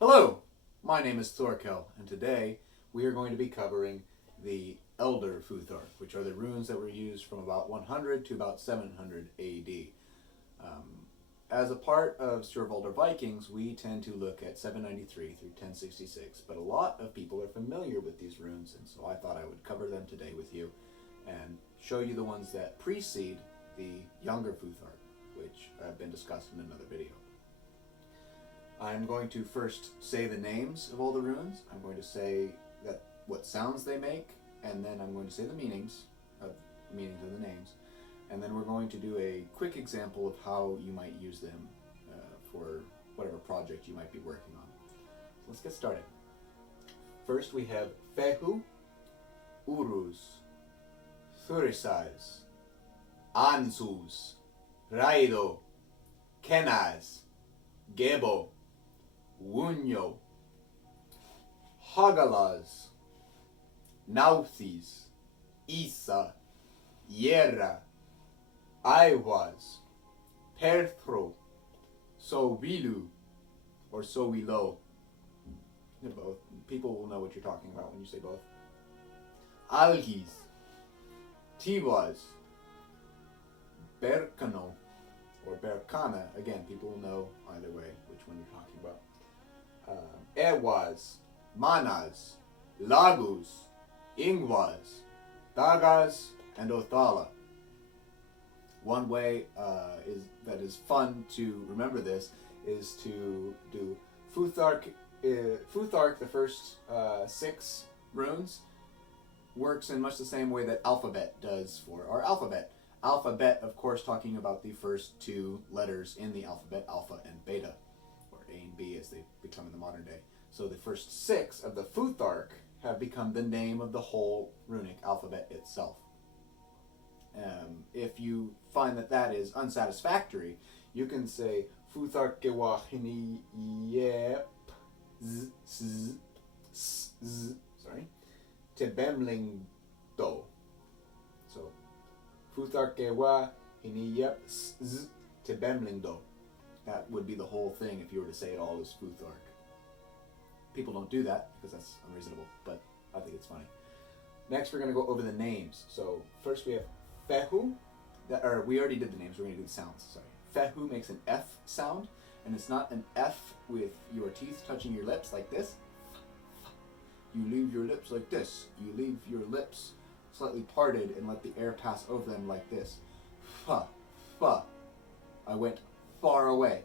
Hello, my name is Thorkel, and today we are going to be covering the Elder Futhark, which are the runes that were used from about 100 to about 700 AD. As a part of Sjorvaldar Vikings, we tend to look at 793 through 1066, but a lot of people are familiar with these runes, and so I thought I would cover them today with you and show you the ones that precede the younger Futhark, which have been discussed in another video. I'm going to first say the names of all the runes. I'm going to say that what sounds they make, and then I'm going to say the meanings of the names, and then we're going to do a quick example of how you might use them for whatever project you might be working on. So let's get started. First we have Fehu, Uruz, Thurisaz, Anzus, Raido, Kenaz, Gebo, Wunyo, Hagalaz, Nauthis, Isa, Yerra, Aiwaz, Perthro, Sowilu, or Sowilo. They're both. People will know what you're talking about when you say both. Algis, Tiwaz, Berkano, or Berkana. Again, people will know either way which one you're talking about. Ewaz, Manaz, Lagus, Ingwaz, Dagas, and Othala. One way that is fun to remember this is to do Futhark. Futhark, the first 6 runes, works in much the same way that alphabet does for our alphabet. Alphabet, of course, talking about the first 2 letters in the alphabet, alpha and beta, or A and B as they become in the modern day. So the first 6 of the Futhark have become the name of the whole runic alphabet itself. If you find that that is unsatisfactory, you can say Futhark gewahini yep z sorry tebemling do. So Futhark gewahini yep z tebemling do. That would be the whole thing if you were to say it all as Futhark. People don't do that because that's unreasonable, but I think it's funny. Next, we're going to go over the names. So first we have Fehu. We already did the names. We're going to do the sounds. Sorry. Fehu makes an F sound, and it's not an F with your teeth touching your lips like this. You leave your lips like this. You leave your lips slightly parted and let the air pass over them like this. Fa, fa. I went far away.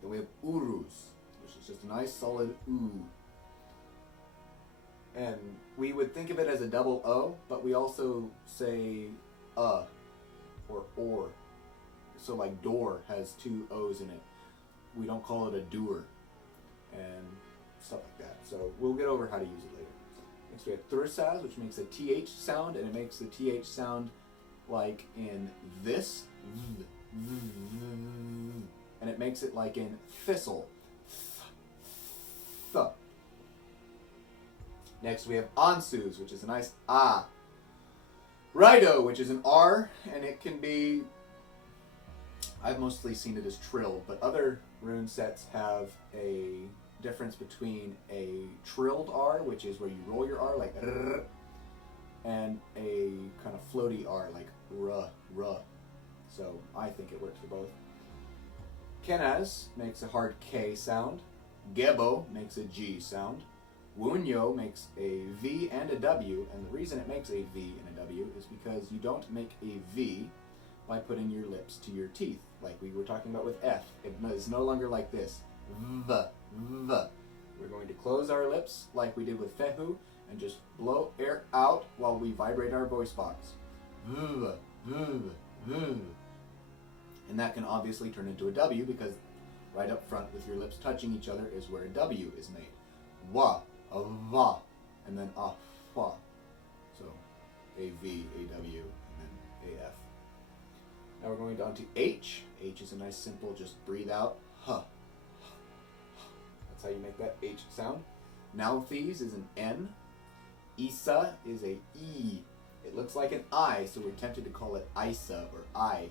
Then we have Uruz, which is just a nice solid oo. And we would think of it as a double O, but we also say or. So like door has 2 O's in it. We don't call it a doer and stuff like that. So we'll get over how to use it later. Next we have Thursaz, which makes a TH sound, and it makes the TH sound like in this, and it makes it like in thistle. Th. Next we have Ansuz, which is a nice ah. Raido, which is an R, and it can be, I've mostly seen it as trilled, but other rune sets have a difference between a trilled R, which is where you roll your R like rrr, and a kind of floaty R like ruh, ruh. So I think it works for both. Kenaz makes a hard K sound. Gebo makes a G sound. Wunyo makes a V and a W, and the reason it makes a V and a W is because you don't make a V by putting your lips to your teeth, like we were talking about with F. It is no longer like this. V, V. We're going to close our lips like we did with Fehu and just blow air out while we vibrate our voice box. V, V, V. And that can obviously turn into a W because right up front with your lips touching each other is where a W is made. Wa. A va, and then a fa. So a V, a W, and then a F. Now we're going down to H. H is a nice simple, just breathe out. Huh. That's how you make that H sound. Nauthis is an N. Isa is a E. It looks like an I, so we're tempted to call it Isa or I,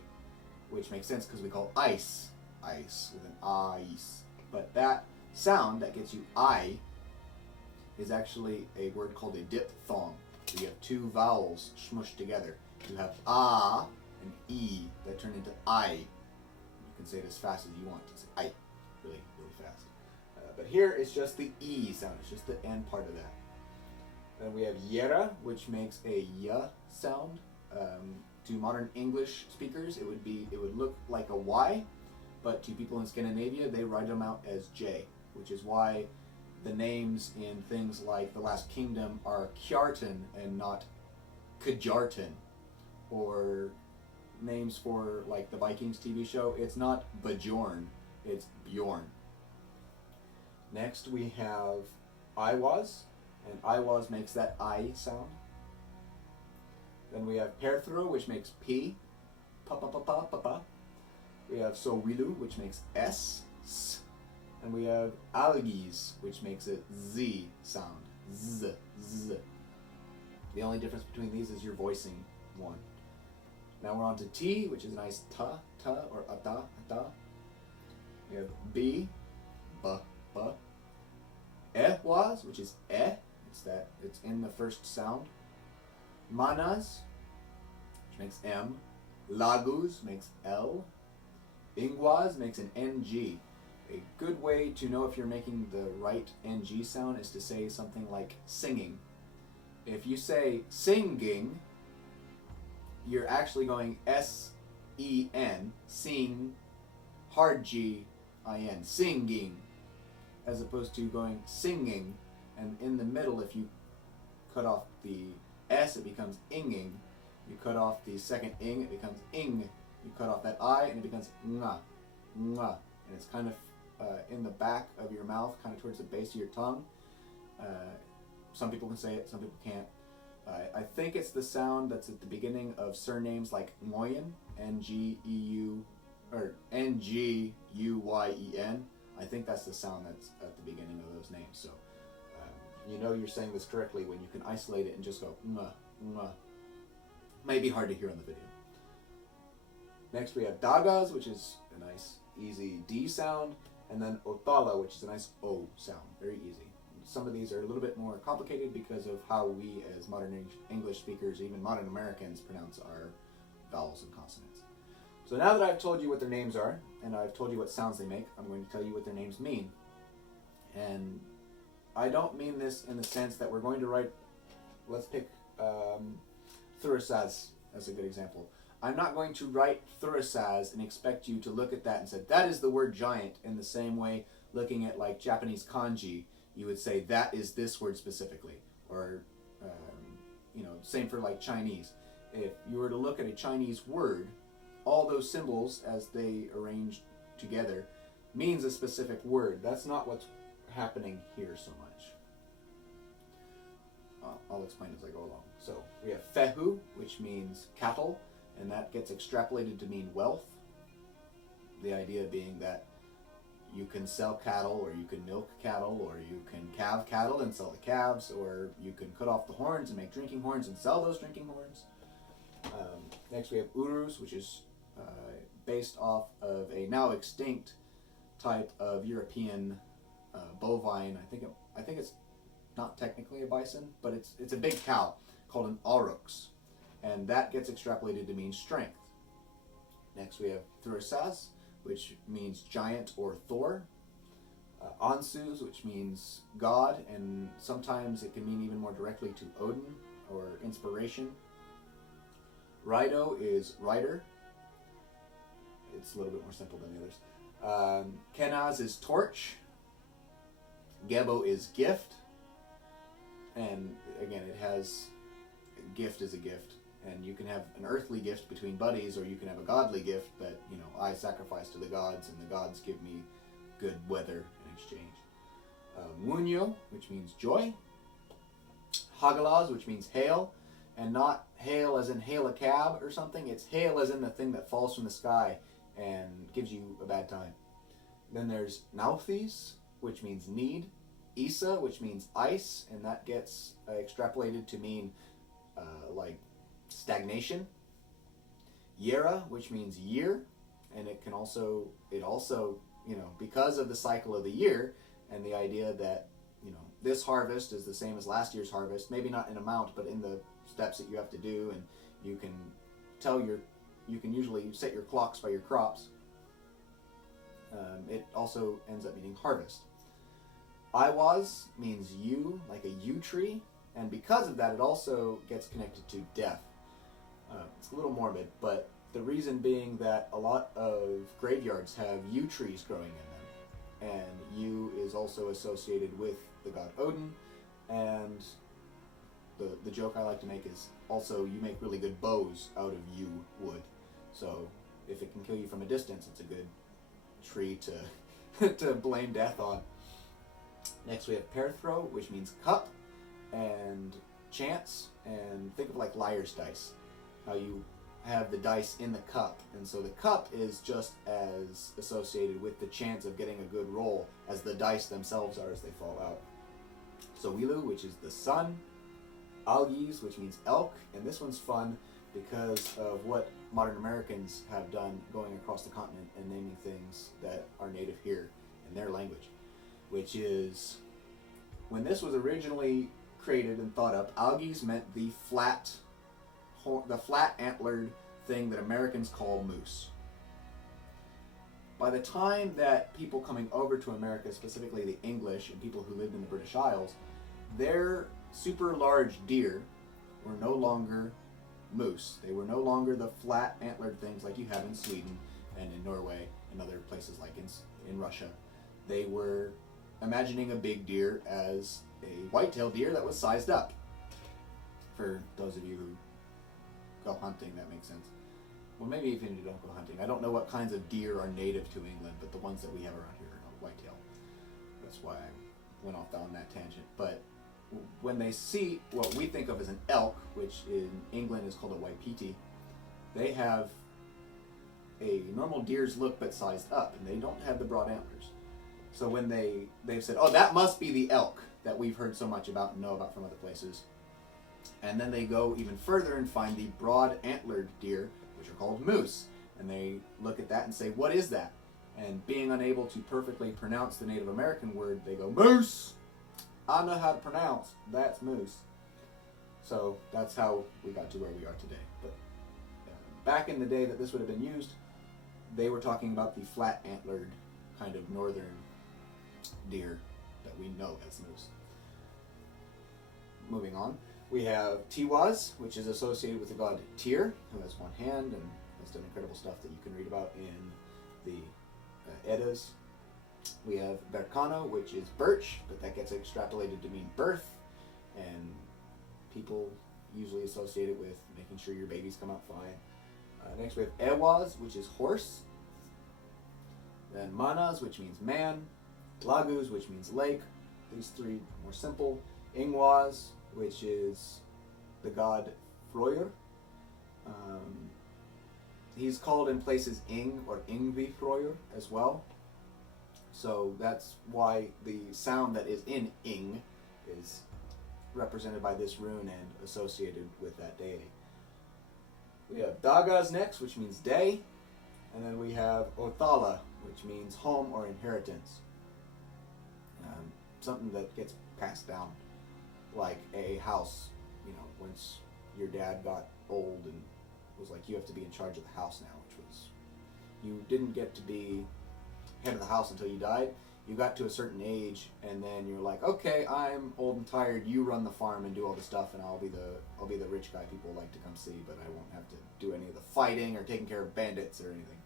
which makes sense because we call ice with an ice. But that sound that gets you I is actually a word called a diphthong. So you have two vowels smushed together. You have ah and e that turn into I. You can say it as fast as you want. It's I, really, really fast. But here it's just the e sound. It's just the end part of that. Then we have yera, which makes a y sound. To modern English speakers, it would look like a y, but to people in Scandinavia, they write them out as j, which is why the names in things like The Last Kingdom are Kjartan and not Kjartan, or names for like the Vikings TV show, it's not Bjorn, it's Bjorn. Next we have Iwas, and Iwas makes that I sound. Then we have Perthro, which makes P, pa pa pa pa pa pa. We have Sowilu, which makes S, S. And we have Algis, which makes a Z sound, Z, Z. The only difference between these is your voicing one. Now we're on to T, which is a nice ta, ta, or ata, ata. We have B, ba, ba. Ehwas, which is it's in the first sound. Manas, which makes M. Lagus makes L. Ingwas makes an NG. A good way to know if you're making the right NG sound is to say something like singing. If you say singing, you're actually going S-E-N, sing, hard G-I-N, singing, as opposed to going singing, and in the middle, if you cut off the S, it becomes inging. You cut off the second ing, it becomes ing. You cut off that I, and it becomes nga, nga. And it's kind of in the back of your mouth, kind of towards the base of your tongue. Some people can say it, some people can't. I think it's the sound that's at the beginning of surnames like Nguyen, N-G-E-U, or N-G-U-Y-E-N. I think that's the sound that's at the beginning of those names. So you know you're saying this correctly when you can isolate it and just go nga, nga. May be hard to hear on the video. Next we have Dagas, which is a nice, easy D sound, and then Otala, which is a nice O sound, very easy. Some of these are a little bit more complicated because of how we as modern English speakers, even modern Americans, pronounce our vowels and consonants. So now that I've told you what their names are, and I've told you what sounds they make, I'm going to tell you what their names mean. And I don't mean this in the sense that we're going to write, let's pick Thurasaz as a good example. I'm not going to write Thurasaz and expect you to look at that and say, that is the word giant, in the same way looking at like Japanese kanji, you would say that is this word specifically. Or, same for like Chinese. If you were to look at a Chinese word, all those symbols as they arrange together means a specific word. That's not what's happening here so much. I'll explain as I go along. So we have Fehu, which means cattle, and that gets extrapolated to mean wealth. The idea being that you can sell cattle, or you can milk cattle, or you can calve cattle and sell the calves, or you can cut off the horns and make drinking horns and sell those drinking horns. Next we have Urus, which is based off of a now extinct type of European bovine. I think it's not technically a bison, but it's a big cow called an aurochs, and that gets extrapolated to mean strength. Next we have Thurasaz, which means giant or Thor. Ansus, which means God, and sometimes it can mean even more directly to Odin or inspiration. Rido is rider. It's a little bit more simple than the others. Kenaz is torch. Gebo is gift. And again, it has, gift is a gift. And you can have an earthly gift between buddies, or you can have a godly gift that, I sacrifice to the gods, and the gods give me good weather in exchange. Munyo, which means joy. Hagalaz, which means hail, and not hail as in hail a cab or something. It's hail as in the thing that falls from the sky and gives you a bad time. Then there's Nauthis, which means need. Isa, which means ice, and that gets extrapolated to mean like stagnation. Yera, which means year, and it also, because of the cycle of the year and the idea that, this harvest is the same as last year's harvest, maybe not in amount, but in the steps that you have to do, and you can usually set your clocks by your crops. It also ends up meaning harvest. Iwaz means yew, like a yew tree, and because of that, it also gets connected to death. It's a little morbid, but the reason being that a lot of graveyards have yew trees growing in them, and yew is also associated with the god Odin, and the joke I like to make is also you make really good bows out of yew wood, so if it can kill you from a distance, it's a good tree to to blame death on. Next we have Perthro, which means cup, and chance, and think of like liar's dice, how you have the dice in the cup, and so the cup is just as associated with the chance of getting a good roll as the dice themselves are as they fall out. So Wilu, which is the sun, Algies, which means elk, and this one's fun because of what modern Americans have done going across the continent and naming things that are native here in their language, which is, when this was originally created and thought up, Algies meant the flat antlered thing that Americans call moose. By the time that people coming over to America, specifically the English and people who lived in the British Isles, their super large deer were no longer moose. They were no longer the flat antlered things like you have in Sweden and in Norway and other places like in Russia. They were imagining a big deer as a white-tailed deer that was sized up. For those of you who go hunting, that makes sense. Well, maybe even if you don't go hunting. I don't know what kinds of deer are native to England, but the ones that we have around here are whitetail. That's why I went off down that tangent. But when they see what we think of as an elk, which in England is called a waipiti, they have a normal deer's look but sized up, and they don't have the broad antlers. So when they've said, oh, that must be the elk that we've heard so much about and know about from other places. And then they go even further and find the broad antlered deer, which are called moose. And they look at that and say, what is that? And being unable to perfectly pronounce the Native American word, they go, moose! I know how to pronounce, that's moose. So that's how we got to where we are today. But back in the day that this would have been used, they were talking about the flat antlered kind of northern deer that we know as moose. Moving on, we have Tiwaz, which is associated with the god Tyr, who has one hand and has done incredible stuff that you can read about in the Eddas. We have Berkano, which is birch, but that gets extrapolated to mean birth, and people usually associate it with making sure your babies come out fine. Next we have Ewaz, which is horse. Then Manas, which means man. Lagus, which means lake. These three more simple. Ingwaz, which is the god Frøyer. He's called in places Ing or Ingvi Frøyer as well. So that's why the sound that is in Ing is represented by this rune and associated with that deity. We have Dagas next, which means day. And then we have Othala, which means home or inheritance. Something that gets passed down, like a house. Once your dad got old and was like, you have to be in charge of the house now, which was, you didn't get to be head of the house until you died. You got to a certain age, and then you're like, okay, I'm old and tired. You run the farm and do all the stuff, and I'll be the rich guy people like to come see, but I won't have to do any of the fighting or taking care of bandits or anything.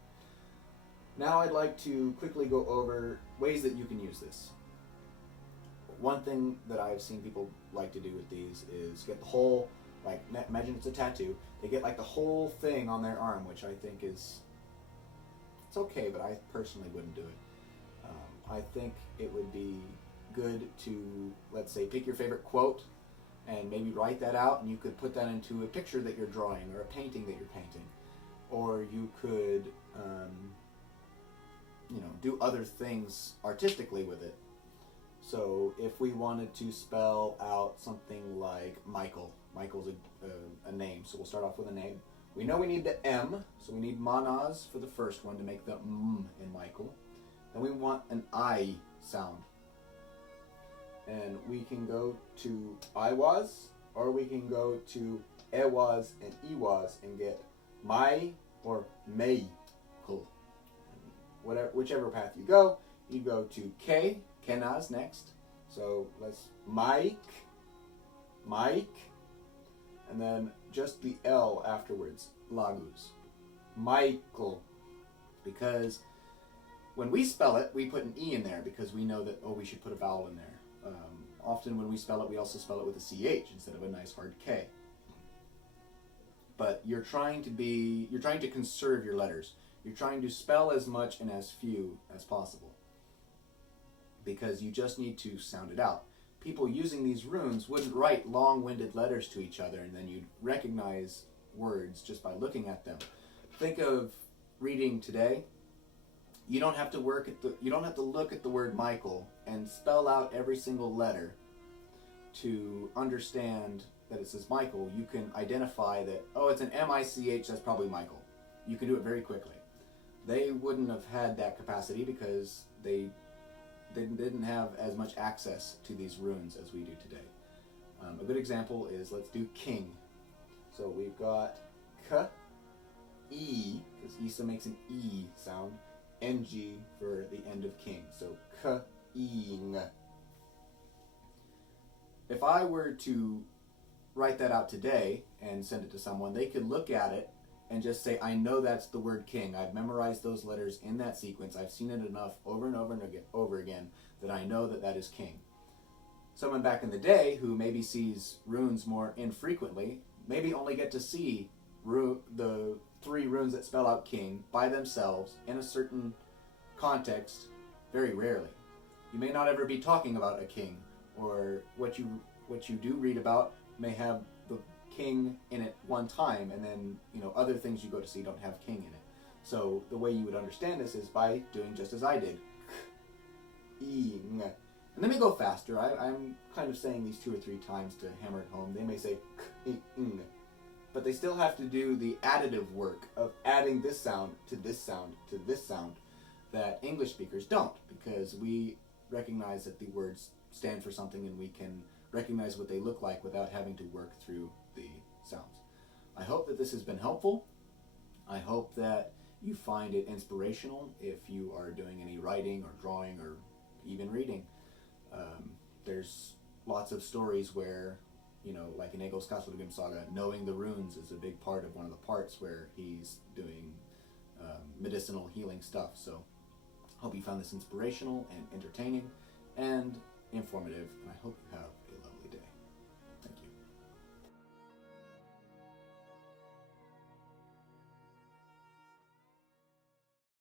Now I'd like to quickly go over ways that you can use this. One thing that I've seen people like to do with these is get the whole, like, imagine it's a tattoo. They get like the whole thing on their arm, which I think is, it's okay, but I personally wouldn't do it. I think it would be good to, let's say, pick your favorite quote and maybe write that out, and you could put that into a picture that you're drawing or a painting that you're painting. Or you could, do other things artistically with it. So if we wanted to spell out something like Michael, Michael's a name, so we'll start off with a name. We know we need the M, so we need Manas for the first one to make the M in Michael. Then we want an I sound. And we can go to Iwas, or we can go to Ewas and Iwas and get Mai or Meikl. Whichever path you go to K, Kenaz next. So let's Mike, and then just the L afterwards, Lagus. Michael. Because when we spell it, we put an E in there because we know that, we should put a vowel in there. Often when we spell it, we also spell it with a CH instead of a nice hard K. But you're trying to conserve your letters. You're trying to spell as much and as few as possible. Because you just need to sound it out. People using these runes wouldn't write long-winded letters to each other and then you'd recognize words just by looking at them. Think of reading today. You don't have to look at the word Michael and spell out every single letter to understand that it says Michael. You can identify that, it's an M-I-C-H, that's probably Michael. You can do it very quickly. They wouldn't have had that capacity because they didn't have as much access to these runes as we do today. A good example is, let's do king. So we've got K, E, because Isa makes an E sound, NG for the end of king. So K-ing. If I were to write that out today and send it to someone, they could look at it and just say, I know that's the word king. I've memorized those letters in that sequence. I've seen it enough over and over and over again that I know that that is king. Someone back in the day who maybe sees runes more infrequently, maybe only get to see the 3 runes that spell out king by themselves in a certain context very rarely. You may not ever be talking about a king, or what you do read about may have the king in it one time, and then other things you go to see don't have king in it. So the way you would understand this is by doing just as I did. K-ing. And let me go faster. I'm kind of saying these 2 or 3 times to hammer it home. They may say k-ing, but they still have to do the additive work of adding this sound to this sound to this sound that English speakers don't, because we recognize that the words stand for something and we can recognize what they look like without having to work through the sounds. I hope that this has been helpful. I hope that you find it inspirational if you are doing any writing or drawing or even reading. There's lots of stories where, like in Egil's Kastlugum saga, knowing the runes is a big part of one of the parts where he's doing medicinal healing stuff. So hope you found this inspirational and entertaining and informative, and I hope you have